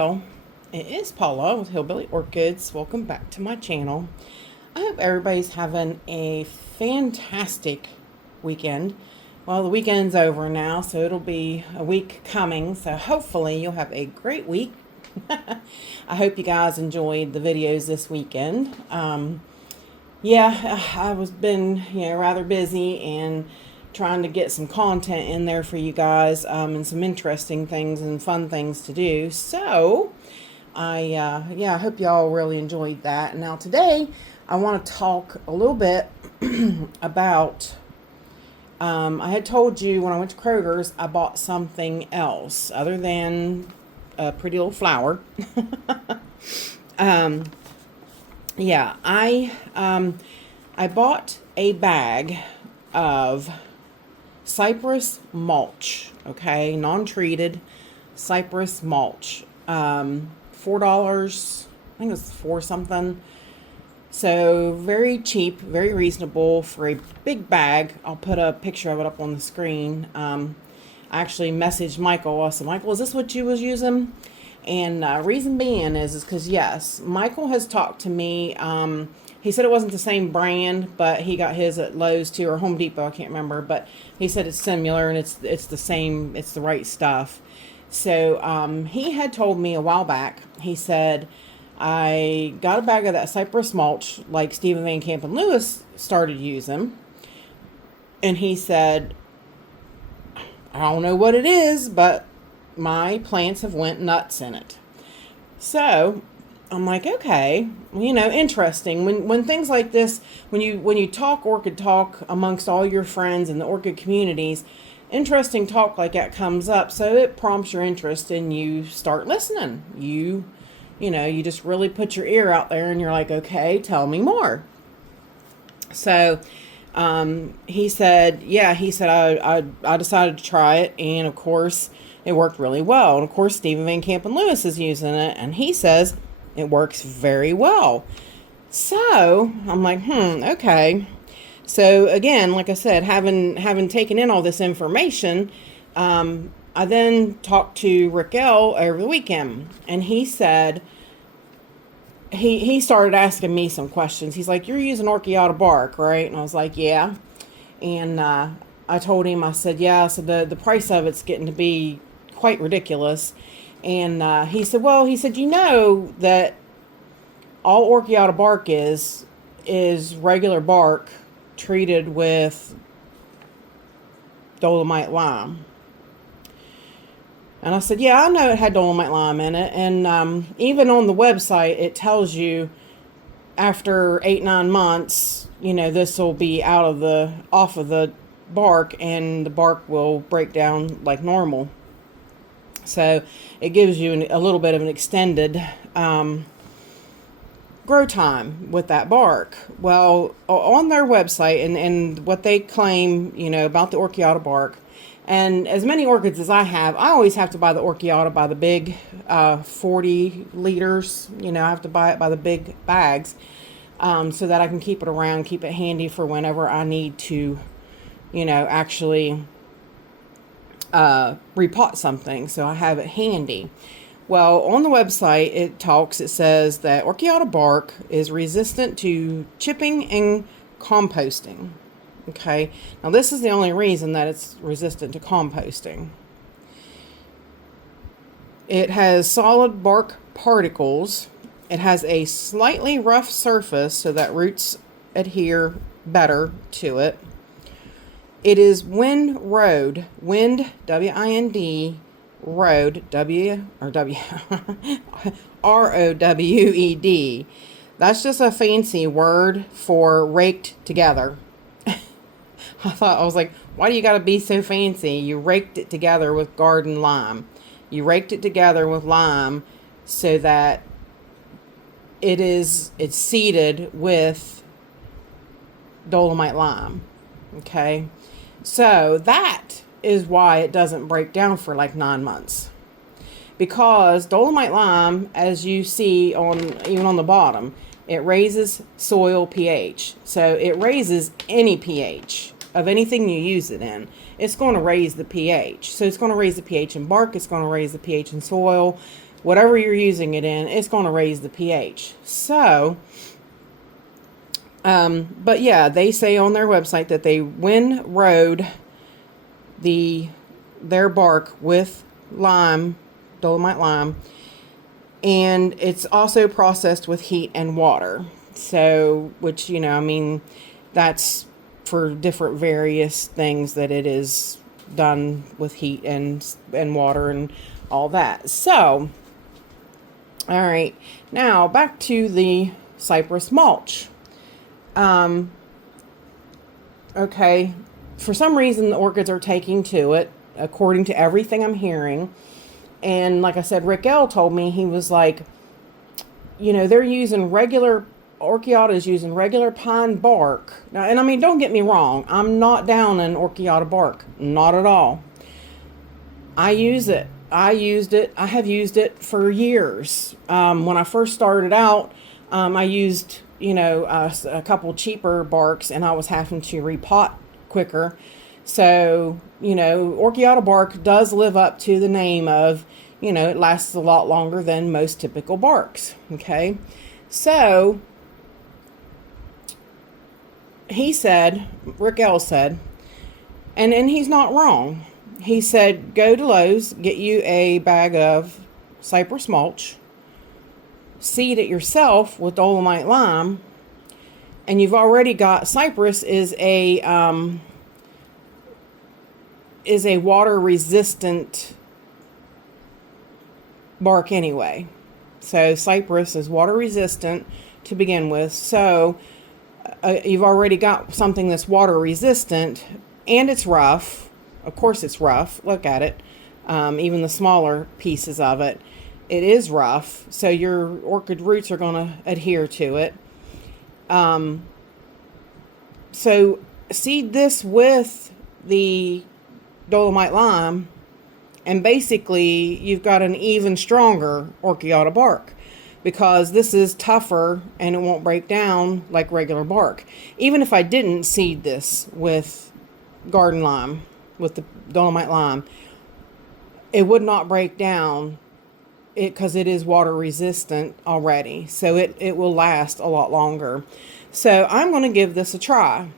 y'all. It is Paula with Hillbilly Orchids. Welcome back to my channel. I hope everybody's having a fantastic weekend. Well, the weekend's over now, so it'll be a week coming. So hopefully you'll have a great week. I hope you guys enjoyed the videos this weekend. Yeah, I was been rather busy and trying to get some content in there for you guys, and some interesting things and fun things to do. So I hope y'all really enjoyed that. Now today I want to talk a little bit about I had told you when I went to Kroger's I bought something else other than a pretty little flower. Yeah, I bought a bag of Cypress mulch, okay, non-treated Cypress mulch, $4, I think it's $4 something, so very cheap, very reasonable for a big bag. I'll put a picture of it up on the screen. I actually messaged Michael. I said, Michael, is this what you was using? And reason being is because, yes, Michael has talked to me. He said it wasn't the same brand, but he got his at Lowe's too, or Home Depot, I can't remember. But he said it's similar and it's the same, it's the right stuff. So he had told me a while back, he said, I got a bag of that Cypress mulch like Stephen Van Kampen-Lewis started using. And he said, I don't know what it is, but my plants have went nuts in it. So I'm like, okay, interesting. When things like this, when you talk orchid talk amongst all your friends in the orchid communities, interesting talk like that comes up. So it prompts your interest and you start listening. You just really put your ear out there and you're like, okay, tell me more. So he said, I decided to try it, and of course it worked really well. And of course Stephen Van Kampen-Lewis is using it, and he says it works very well. So I'm like, okay. So again, like I said, having taken in all this information, I then talked to Raquel over the weekend, and he said, he started asking me some questions. He's like, you're using Orchids bark, right? And I was like, yeah. And I told him, I said, yeah. So the price of it's getting to be quite ridiculous. And he said, that all Orchids bark is regular bark treated with dolomite lime. And I said, yeah, I know it had dolomite lime in it. And even on the website, it tells you after 8-9 months, this will be off of the bark, and the bark will break down like normal. So it gives you a little bit of an extended grow time with that bark. Well, on their website and what they claim, about the Orchids bark, and as many orchids as I always have to buy the Orchid by the big 40 liters. I have to buy it by the big bags, so that I can keep it around, keep it handy for whenever I need to, actually repot something. So I have it handy. Well, on the website, it says that Orchid bark is resistant to chipping and composting. Okay, now this is the only reason that it's resistant to composting. It has solid bark particles. It has a slightly rough surface so that roots adhere better to it. It is wind-rowed, W-I-N-D, rowed, R-O-W-E-D. That's just a fancy word for raked together. I was like, why do you got to be so fancy? You raked it together with garden lime. You raked it together with lime so that it's seeded with dolomite lime. Okay. So that is why it doesn't break down for like 9 months. Because dolomite lime, as you see even on the bottom, it raises soil pH. So it raises any pH of anything you use it in. It's going to raise the pH. So it's going to raise the pH in bark. It's going to raise the pH in soil. whatever you're using it in, it's going to raise the pH. So, but yeah, they say on their website that they windrowed their bark with lime, dolomite lime, and it's also processed with heat and water. So, which, you know, I mean, that's for different various things that it is done with heat and water and all that. So, all right, now back to the cypress mulch. Okay, for some reason the orchids are taking to it, according to everything I'm hearing. And like I said, Rick L told me, he was like, you know, they're using regular, Orchiata is using regular pine bark. Now, and I mean, don't get me wrong, I'm not down in Orchiata bark, not at all. I use it. I have used it for years. When I first started out, I used, you know, a couple cheaper barks, and I was having to repot quicker. So, you know, Orchiata bark does live up to the name of, you know, it lasts a lot longer than most typical barks. Okay. So, he said, Rick L said, and he's not wrong. He said, go to Lowe's, get you a bag of cypress mulch, seed it yourself with dolomite lime, and you've already got, cypress is a water resistant bark anyway. So cypress is water resistant to begin with. So you've already got something that's water resistant, and it's rough. Of course it's rough. Look at it. Even the smaller pieces of it. It is rough. So your orchid roots are going to adhere to it. So seed this with the dolomite lime, and basically you've got an even stronger Orchiata bark, because this is tougher and it won't break down like regular bark. Even if I didn't seed this with garden lime, with the dolomite lime, it would not break down because it is water resistant already. So it will last a lot longer. So I'm going to give this a try.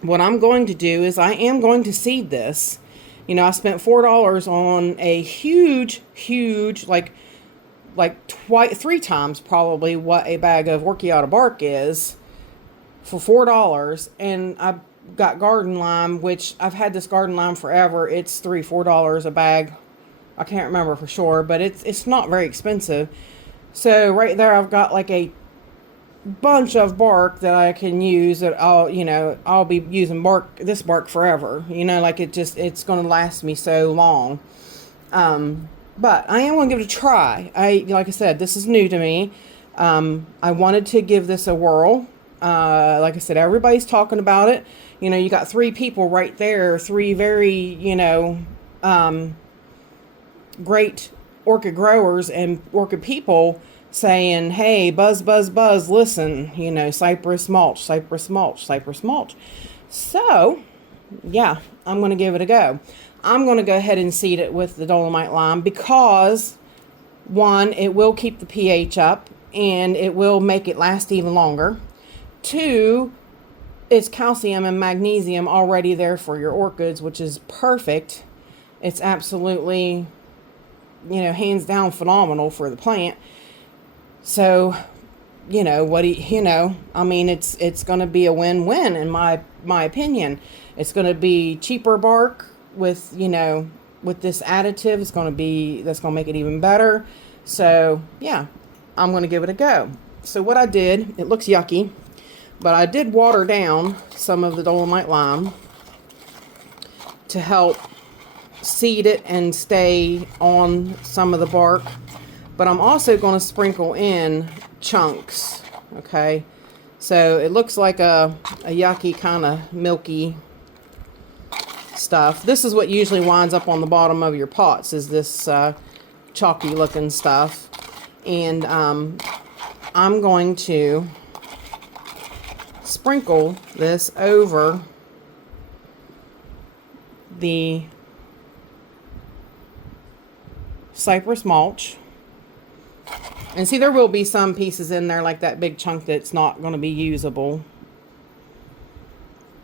What I'm going to do is I am going to seed this. You know, I spent $4 on a huge, like three times probably what a bag of Orchiata bark is, for $4. And I got garden lime, which I've had this garden lime forever. It's $4 a bag. I can't remember for sure, but it's not very expensive. So right there I've got like a bunch of bark that I can use, that I'll be using this bark forever. You know, like it's going to last me so long. But I am going to give it a try. Like I said, this is new to me. I wanted to give this a whirl. Like I said, everybody's talking about it. You know, you got 3 people right there, 3 very, great orchid growers and orchid people saying, hey, buzz, buzz, buzz, listen, cypress mulch, cypress mulch, cypress mulch. So, yeah, I'm going to give it a go. I'm going to go ahead and seed it with the dolomite lime because, 1, it will keep the pH up and it will make it last even longer. 2, it's calcium and magnesium already there for your orchids, which is perfect. It's absolutely, hands down phenomenal for the plant. So, I mean, it's going to be a win-win in my opinion. It's going to be cheaper bark with this additive. That's going to make it even better. So, yeah, I'm going to give it a go. So what I did, it looks yucky, but I did water down some of the dolomite lime to help seed it and stay on some of the bark. But I'm also going to sprinkle in chunks, okay? So it looks like a yucky kind of milky stuff. This is what usually winds up on the bottom of your pots, is this chalky looking stuff. And I'm going to sprinkle this over the Cypress mulch. And see, there will be some pieces in there, like that big chunk that's not going to be usable.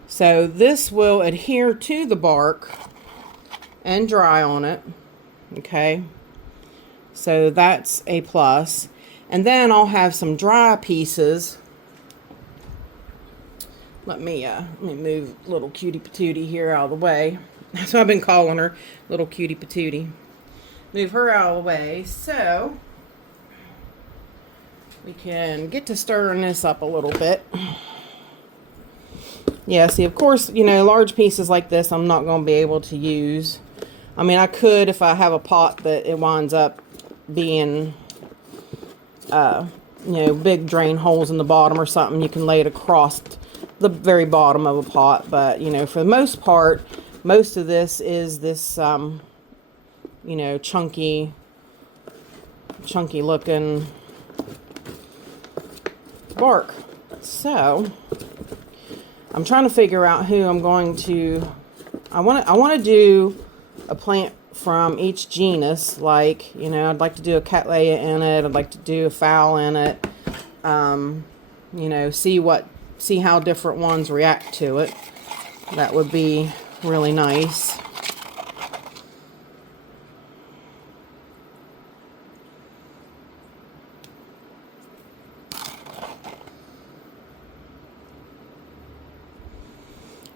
So this will adhere to the bark and dry on it. Okay. So that's a plus. And then I'll have some dry pieces. Let me move little cutie patootie here out of the way. That's what I've been calling her, little cutie patootie. Move her out of the way so we can get to stirring this up a little bit. Yeah, see, of course, you know, large pieces like this I'm not going to be able to use. I mean, I could if I have a pot that it winds up being, you know, big drain holes in the bottom or something. You can lay it across the very bottom of a pot. But, you know, for the most part, most of this is this, you know, chunky looking bark. So I'm trying to figure out who I'm going to. I want to do a plant from each genus. Like, you know, I'd like to do a Cattleya in it. I'd like to do a fowl in it. You know, see how different ones react to it. That would be really nice.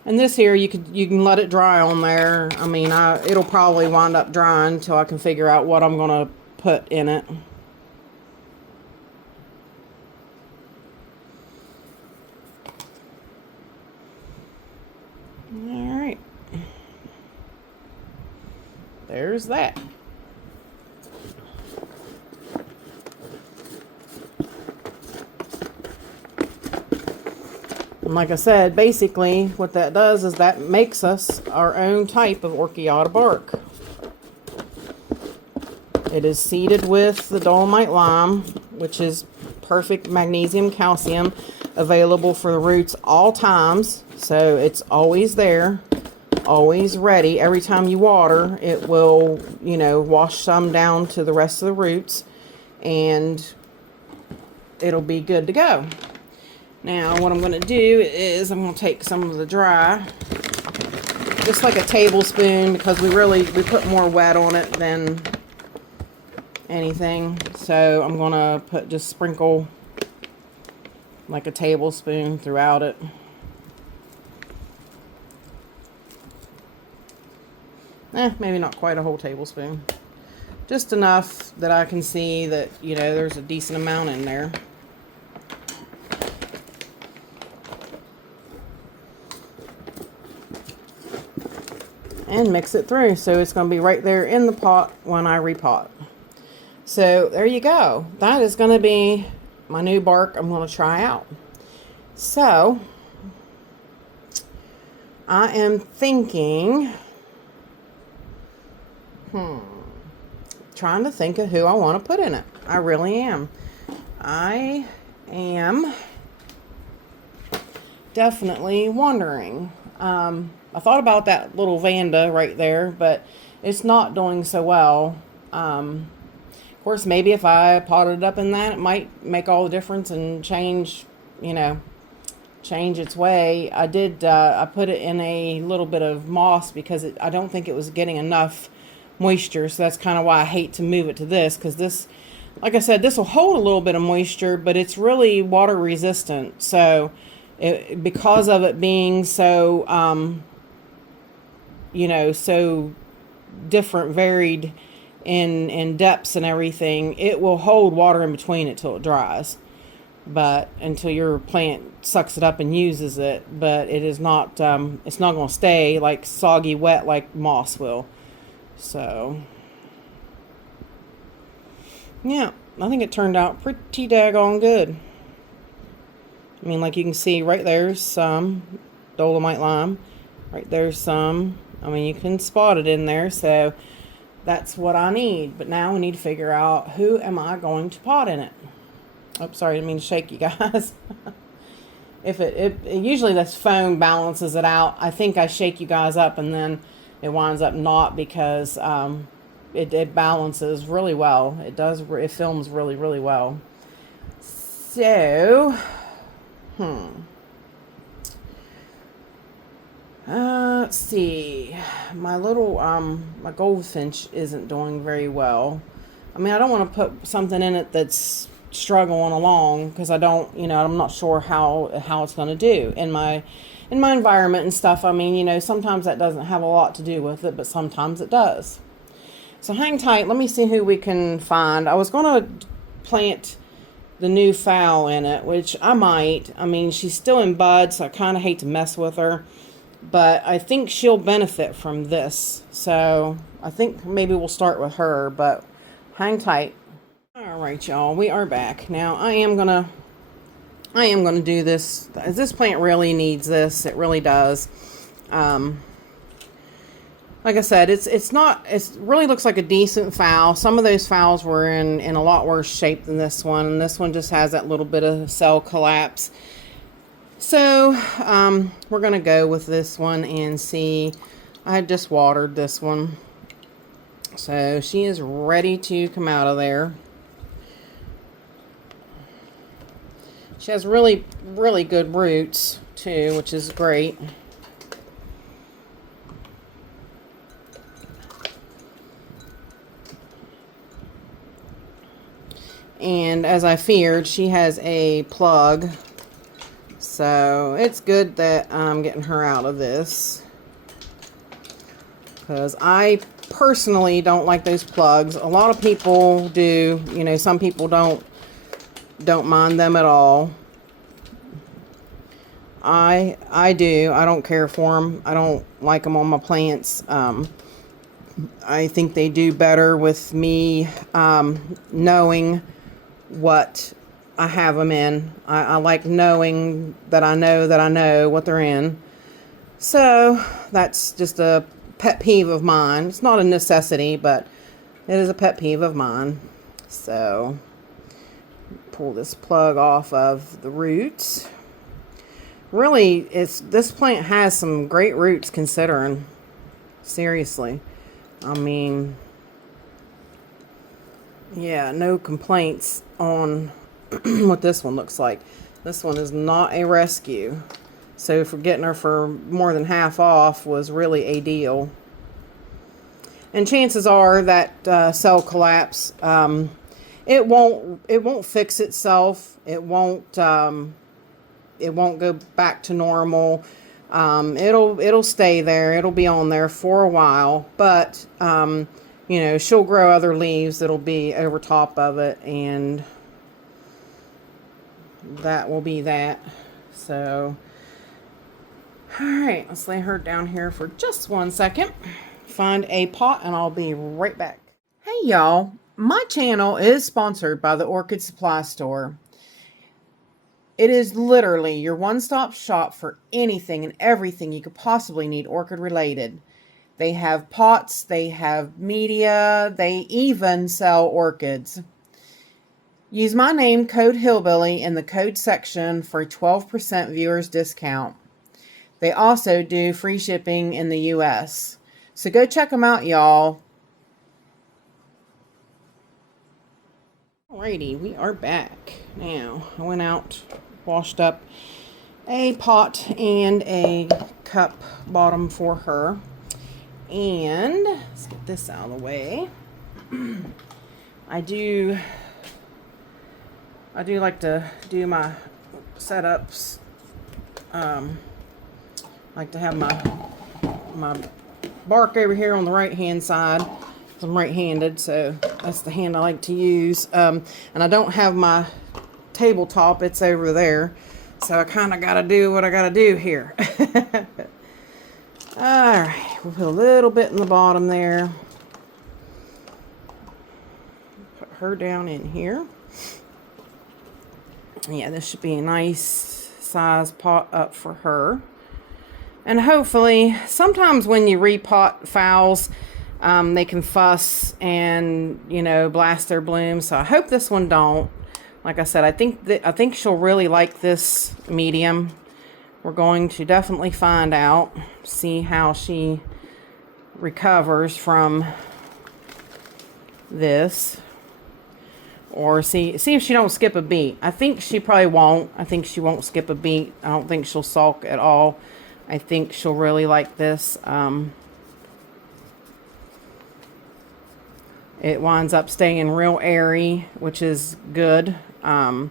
And this here, you can let it dry on there. I mean, it'll probably wind up drying until I can figure out what I'm gonna put in it. All right, there's that. And like I said, basically what that does is that makes us our own type of Orchiata bark. It is seeded with the dolomite lime, which is perfect magnesium calcium, available for the roots all times. So it's always there, always ready. Every time you water, it will, you know, wash some down to the rest of the roots, and it'll be good to go. Now, what I'm going to do is I'm going to take some of the dry, just like a tablespoon, because we put more wet on it than anything. So I'm going to just sprinkle like a tablespoon throughout it. Maybe not quite a whole tablespoon. Just enough that I can see that, you know, there's a decent amount in there. And mix it through, so it's going to be right there in the pot when I repot. So there you go. That is going to be my new bark I'm going to try out. So I am thinking, trying to think of who I want to put in it. I really am. I am definitely wondering. I thought about that little Vanda right there, but it's not doing so well. Of course, maybe if I potted it up in that, it might make all the difference and change, you know, change its way. I did, I put it in a little bit of moss because I don't think it was getting enough moisture. So that's kind of why I hate to move it to this, because this, like I said, this will hold a little bit of moisture, but it's really water resistant. So because of it being so, you know, so different, varied in depths and everything, it will hold water in between it till it dries. But until your plant sucks it up and uses it, but it is not, it's not going to stay like soggy wet like moss will. So, yeah, I think it turned out pretty daggone good. I mean, like you can see right there's some dolomite lime. Right there's some. I mean, you can spot it in there, so that's what I need. But now we need to figure out who am I going to pot in it. Oh, sorry, I didn't mean to shake you guys. If it usually this foam balances it out. I think I shake you guys up and then it winds up not, because it balances really well. It does, it films really, really well. So, let's see. My little, my goldfinch isn't doing very well. I mean, I don't want to put something in it that's struggling along, because I don't, you know, I'm not sure how it's going to do in my environment and stuff. I mean, you know, sometimes that doesn't have a lot to do with it, but sometimes it does. So hang tight. Let me see who we can find. I was going to plant the new fowl in it, which I might. I mean, she's still in bud, so I kind of hate to mess with her. But I think she'll benefit from this. So I think maybe we'll start with her, but hang tight. All right, y'all, we are back. Now I am gonna do this. This plant really needs this. It really does. Like I said, it really looks like a decent fowl. Some of those fowls were in a lot worse shape than this one, and this one just has that little bit of cell collapse. So we're gonna go with this one and see. I had just watered this one, so she is ready to come out of there. She has really, really good roots too, which is great. And as I feared, she has a plug. So it's good that I'm getting her out of this, because I personally don't like those plugs. A lot of people do. You know, some people don't mind them at all. I do. I don't care for them. I don't like them on my plants. I think they do better with me knowing what I have them in. I like knowing that I know what they're in. So that's just a pet peeve of mine. It's not a necessity, but it is a pet peeve of mine. So pull this plug off of the roots. Really, this plant has some great roots, considering. Seriously. I mean, yeah, no complaints on what this one looks like. This one is not a rescue. So for getting her for more than half off was really a deal. And chances are that cell collapse, it won't fix itself. It won't go back to normal. It'll stay there. It'll be on there for a while, but you know, she'll grow other leaves that'll be over top of it, and that will be that. So, all right, let's lay her down here for just 1 second. Find a pot, and I'll be right back. Hey, y'all. My channel is sponsored by the Orchid Supply Store. It is literally your one-stop shop for anything and everything you could possibly need orchid related. They have pots, they have media, they even sell orchids. Use my name, code Hillbilly, in the code section for a 12% viewers discount. They also do free shipping in the US. So go check them out, y'all. Alrighty, we are back. Now, I went out, washed up a pot and a cup bottom for her. And let's get this out of the way. I do like to do my setups. Like to have my bark over here on the right hand side. I'm right-handed, so that's the hand I like to use. And I don't have my tabletop, it's over there. So I kind of got to do what I got to do here. Alright, we'll put a little bit in the bottom there. Put her down in here. Yeah, this should be a nice size pot up for her. And hopefully, sometimes when you repot fowls, they can fuss and, you know, blast their blooms. So I hope this one don't. Like I said, I think she'll really like this medium. We're going to definitely find out, see how she recovers from this. Or see if she don't skip a beat. I think she probably won't. I think she won't skip a beat. I don't think she'll sulk at all. I think she'll really like this. It winds up staying real airy, which is good. That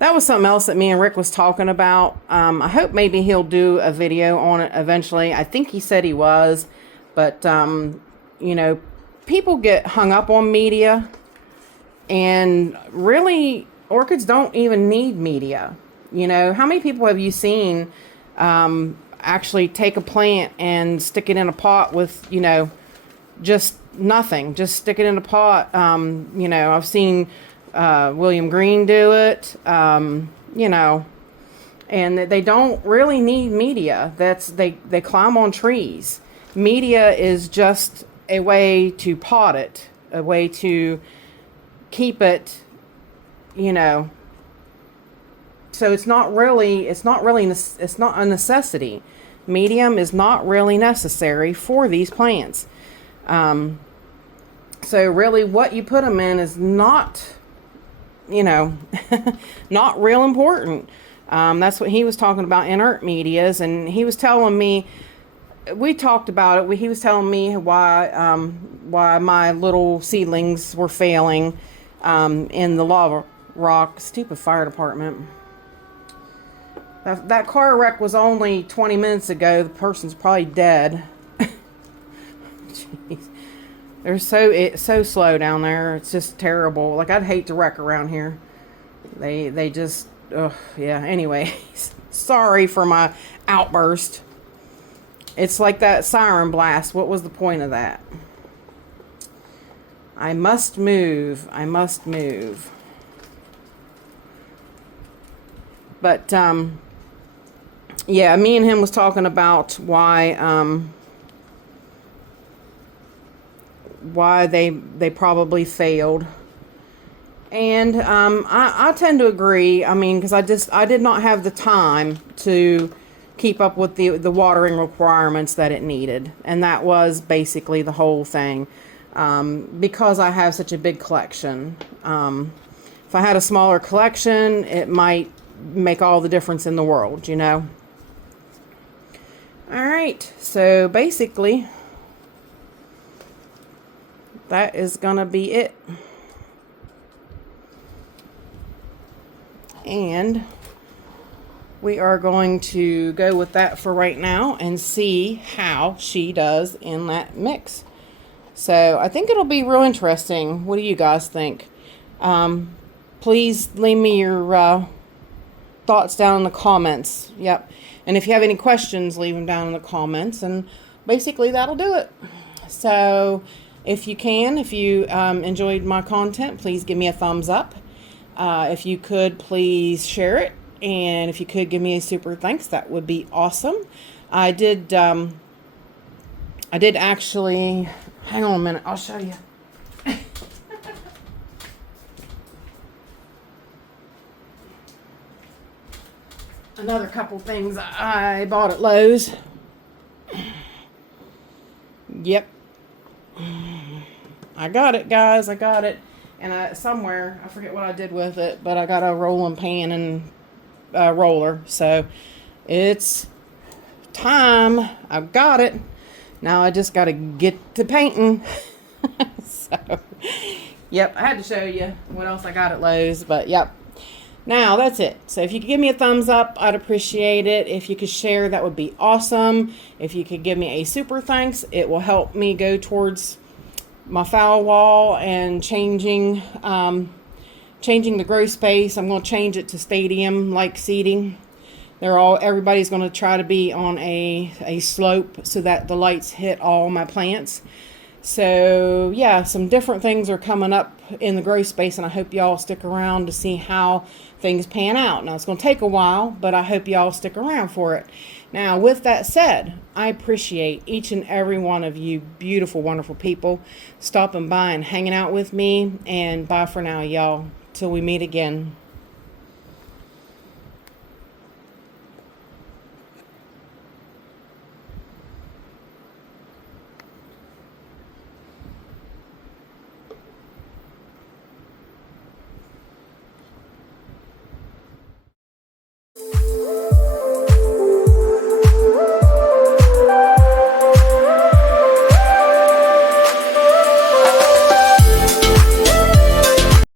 was something else that me and Rick was talking about. I hope maybe he'll do a video on it eventually. I think he said he was. But, you know, people get hung up on media. And really, orchids don't even need media. You know, how many people have you seen actually take a plant and stick it in a pot with, you know, just nothing. Just stick it in a pot. You know, I've seen William Green do it, you know, and they don't really need media. They climb on trees. Media is just a way to pot it, a way to keep it, you know, so it's not a necessity. Medium is not really necessary for these plants. So really what you put them in is not, you know, not real important. That's what he was talking about, inert medias, and he was telling me, we talked about it. He was telling me why my little seedlings were failing in the lava rock. Stupid fire department. That car wreck was only 20 minutes ago. The person's probably dead. Jeez. It's so slow down there. It's just terrible. Like, I'd hate to wreck around here. They just, yeah. Anyways, sorry for my outburst. It's like that siren blast. What was the point of that? I must move. I must move. But, yeah, me and him was talking about why they probably failed. And, I tend to agree. I mean, because I did not have the time to keep up with the watering requirements that it needed. And that was basically the whole thing. Because I have such a big collection. If I had a smaller collection, it might make all the difference in the world, you know. Alright, so basically, that is gonna be it. And we are going to go with that for right now and see how she does in that mix. So I think it'll be real interesting. What do you guys think? Please leave me your thoughts down in the comments. Yep. And if you have any questions, leave them down in the comments. And basically that'll do it. So if you enjoyed my content, please give me a thumbs up. If you could, please share it. And if you could give me a super thanks, that would be awesome. I did actually, hang on a minute, I'll show you. Another couple things I bought at Lowe's. Yep. I got it, guys. I got it. And somewhere, I forget what I did with it, but I got a rolling pan and roller. So it's time. I've got it. Now I just got to get to painting. So, yep, I had to show you what else I got at Lowe's, but yep. Now, that's it. So if you could give me a thumbs up, I'd appreciate it. If you could share, that would be awesome. If you could give me a super thanks, it will help me go towards my foul wall and changing the grow space. I'm going to change it to stadium-like seating. Everybody's going to try to be on a slope so that the lights hit all my plants. So, yeah, some different things are coming up in the grow space, and I hope y'all stick around to see how things pan out. Now, it's going to take a while, but I hope y'all stick around for it. Now, with that said, I appreciate each and every one of you beautiful, wonderful people stopping by and hanging out with me, and bye for now, y'all. Till we meet again.